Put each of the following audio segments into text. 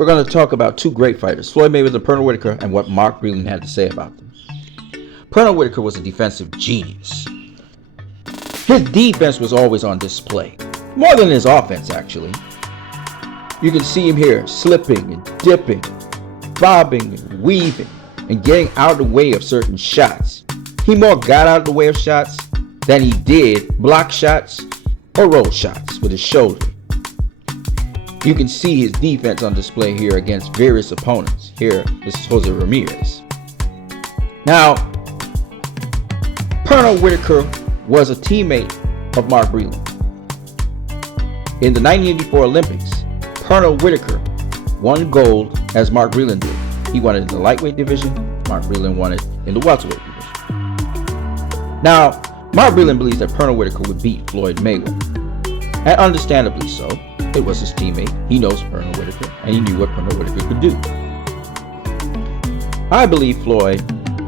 we're going to talk about two great fighters, Floyd Mayweather and Pernell Whitaker, and what Mark Breland had to say about them. Pernell Whitaker was a defensive genius. His defense was always on display, more than his offense actually. You can see him here slipping and dipping, bobbing and weaving, and getting out of the way of certain shots. He more got out of the way of shots than he did block shots or roll shots with his shoulder. You can see his defense on display here against various opponents. Here, this is Jose Ramirez. Now, Pernell Whitaker was a teammate of Mark Breland. In the 1984 Olympics, Pernell Whitaker won gold as Mark Breland did. He won it in the lightweight division. Mark Breland won it in the welterweight division. Now, Mark Breland believes that Pernell Whitaker would beat Floyd Mayweather. And understandably so. It was his teammate. He knows Pernell Whitaker, and he knew what Pernell Whitaker could do. I believe Floyd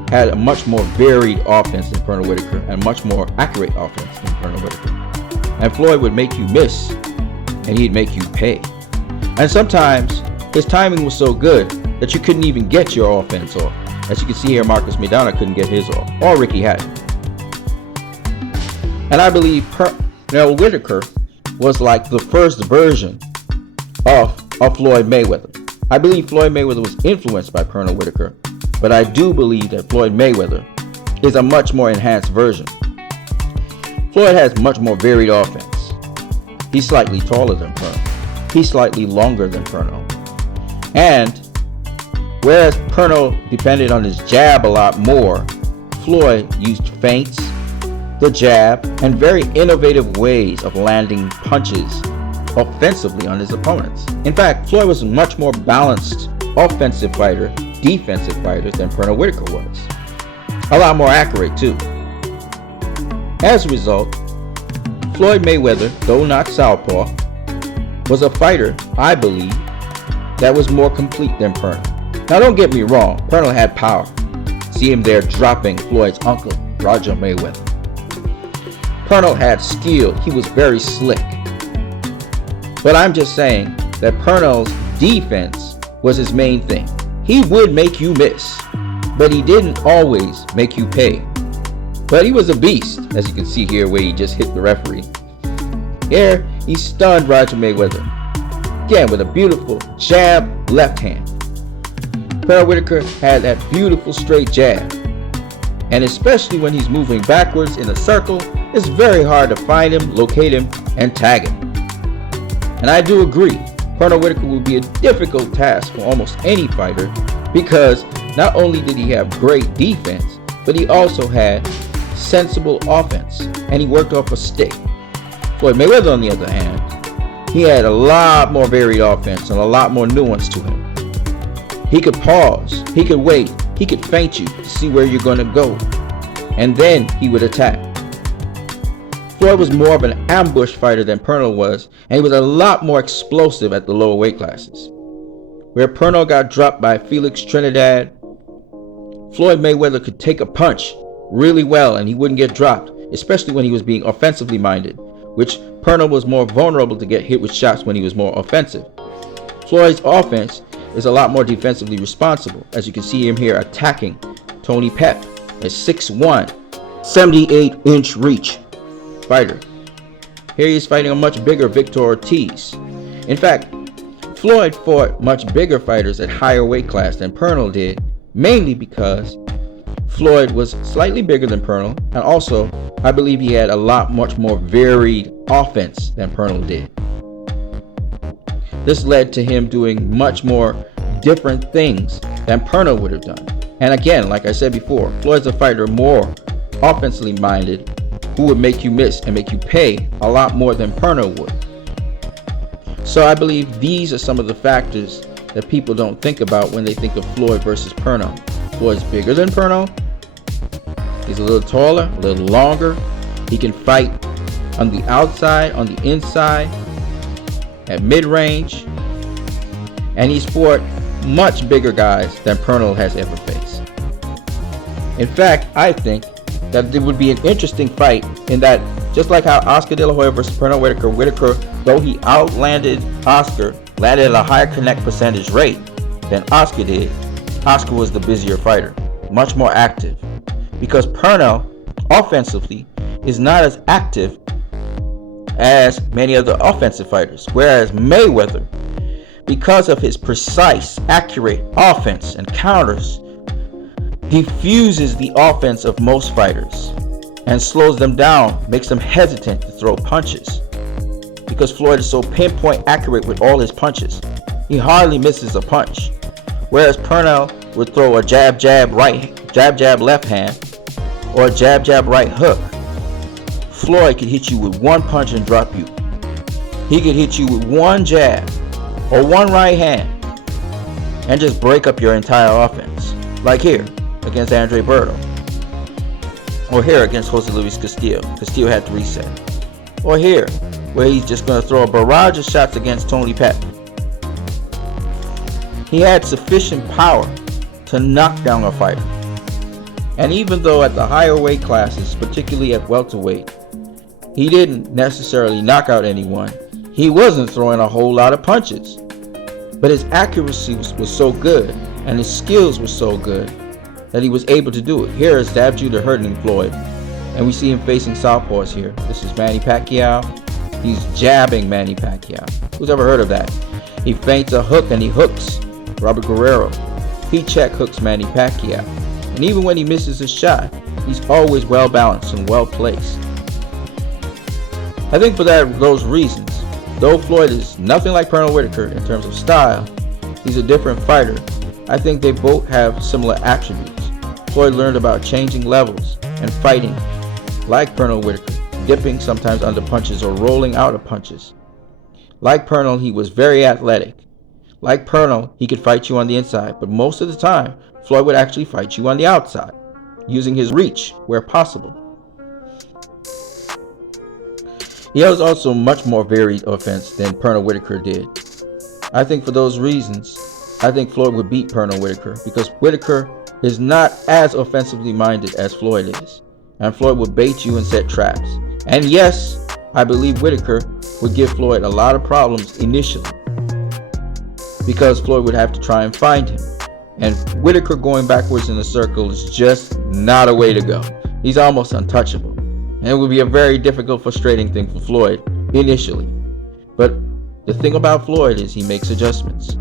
had a much more varied offense than Pernell Whitaker, and much more accurate offense than Pernell Whitaker. And Floyd would make you miss, and he'd make you pay. And sometimes his timing was so good that you couldn't even get your offense off. As you can see here, Marcus Maidana couldn't get his off, or Ricky Hatton. And I believe Pernell Whitaker was like the first version of Floyd Mayweather. I believe Floyd Mayweather was influenced by Pernell Whitaker, but I do believe that Floyd Mayweather is a much more enhanced version. Floyd has much more varied offense. He's slightly taller than Pernell. He's slightly longer than Pernell. And whereas Pernell depended on his jab a lot more, Floyd used feints, the jab, and very innovative ways of landing punches offensively on his opponents. In fact, Floyd was a much more balanced offensive fighter, defensive fighter than Pernell Whitaker was. A lot more accurate too. As a result, Floyd Mayweather, though not southpaw, was a fighter, I believe, that was more complete than Pernell. Now don't get me wrong, Pernell had power. See him there dropping Floyd's uncle, Roger Mayweather. Pernell had skill. He was very slick. But I'm just saying that Pernell's defense was his main thing. He would make you miss, but he didn't always make you pay. But he was a beast, as you can see here where he just hit the referee. Here, he stunned Roger Mayweather. Again, with a beautiful jab left hand. Pernell Whitaker had that beautiful straight jab. And especially when he's moving backwards in a circle, it's very hard to find him, locate him, and tag him. And I do agree, Pernell Whitaker would be a difficult task for almost any fighter because not only did he have great defense, but he also had sensible offense, and he worked off a stick. Floyd Mayweather, on the other hand, he had a lot more varied offense and a lot more nuance to him. He could pause, he could wait, he could feint you to see where you're going to go, and then he would attack. Floyd was more of an ambush fighter than Pernell was, and he was a lot more explosive at the lower weight classes. Where Pernell got dropped by Felix Trinidad, Floyd Mayweather could take a punch really well and he wouldn't get dropped, especially when he was being offensively minded, which Pernell was more vulnerable to get hit with shots when he was more offensive. Floyd's offense is a lot more defensively responsible, as you can see him here attacking Tony Pep, a 6'1", 78-inch reach fighter. Here he is fighting a much bigger Victor Ortiz. In fact, Floyd fought much bigger fighters at higher weight class than Pernell did, mainly because Floyd was slightly bigger than Pernell, and also I believe he had a much more varied offense than Pernell did. This led to him doing much more different things than Pernell would have done. And again, like I said before, Floyd's a fighter more offensively minded who would make you miss and make you pay a lot more than Pernell would. So I believe these are some of the factors that people don't think about when they think of Floyd versus Pernell. Floyd's bigger than Pernell. He's a little taller, a little longer. He can fight on the outside, on the inside, at mid-range. And he's fought much bigger guys than Pernell has ever faced. In fact, I think that it would be an interesting fight in that, just like how Oscar De La Hoya versus Pernell Whitaker, though he outlanded Oscar landed at a higher connect percentage rate than Oscar did, Oscar was the busier fighter, much more active. Because Pernell, offensively, is not as active as many other offensive fighters, whereas Mayweather, because of his precise, accurate offense and counters, diffuses the offense of most fighters and slows them down, makes them hesitant to throw punches. Because Floyd is so pinpoint accurate with all his punches, he hardly misses a punch. Whereas Pernell would throw a jab jab right, jab jab left hand, or a jab jab right hook. Floyd could hit you with one punch and drop you. He could hit you with one jab or one right hand and just break up your entire offense. Like here against Andre Berto, or here against Jose Luis Castillo. Castillo had to reset. Or here, where he's just going to throw a barrage of shots against Tony Patton. He had sufficient power to knock down a fighter. And even though at the higher weight classes, particularly at welterweight, he didn't necessarily knock out anyone, he wasn't throwing a whole lot of punches. But his accuracy was so good, and his skills were so good, that he was able to do it. Here is Dab Judah hurting Floyd, and we see him facing southpaws here. This is Manny Pacquiao. He's jabbing Manny Pacquiao. Who's ever heard of that? He feints a hook and he hooks Robert Guerrero. He check hooks Manny Pacquiao. And even when he misses a shot, he's always well balanced and well placed. I think for those reasons, though Floyd is nothing like Pernell Whitaker in terms of style, he's a different fighter. I think they both have similar attributes. Floyd learned about changing levels and fighting like Pernell Whitaker, dipping sometimes under punches or rolling out of punches. Like Pernell, he was very athletic. Like Pernell, he could fight you on the inside, but most of the time, Floyd would actually fight you on the outside, using his reach where possible. He has also much more varied offense than Pernell Whitaker did. I think for those reasons, I think Floyd would beat Pernell Whitaker, because Whitaker is not as offensively minded as Floyd is, and Floyd would bait you and set traps. And yes, I believe Whitaker would give Floyd a lot of problems initially, because Floyd would have to try and find him. And Whitaker going backwards in the circle is just not a way to go. He's almost untouchable. And it would be a very difficult, frustrating thing for Floyd initially. But the thing about Floyd is he makes adjustments.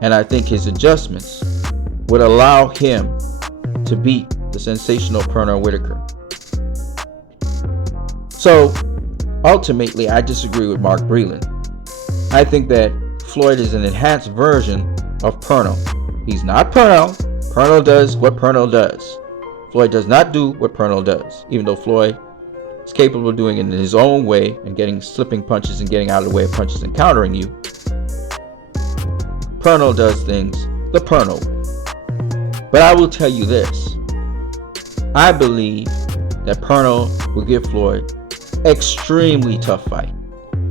And I think his adjustments would allow him to beat the sensational Pernell Whitaker. So, ultimately, I disagree with Mark Breland. I think that Floyd is an enhanced version of Pernell. He's not Pernell. Pernell does what Pernell does. Floyd does not do what Pernell does, even though Floyd is capable of doing it in his own way and getting slipping punches and getting out of the way of punches and countering you. Pernell does things the Pernell way. But I will tell you this. I believe that Pernell will give Floyd extremely tough fight.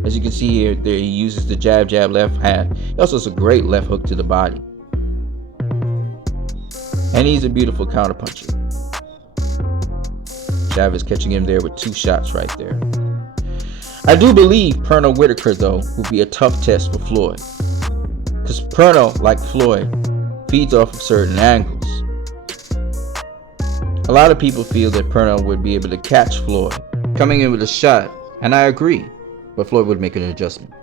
As you can see here, there he uses the jab jab left hand. He also has a great left hook to the body. And he's a beautiful counterpuncher. Chavez catching him there with two shots right there. I do believe Pernell Whitaker, though, will be a tough test for Floyd. Because Pernell, like Floyd, feeds off of certain angles. A lot of people feel that Pernell would be able to catch Floyd coming in with a shot, and I agree, but Floyd would make an adjustment.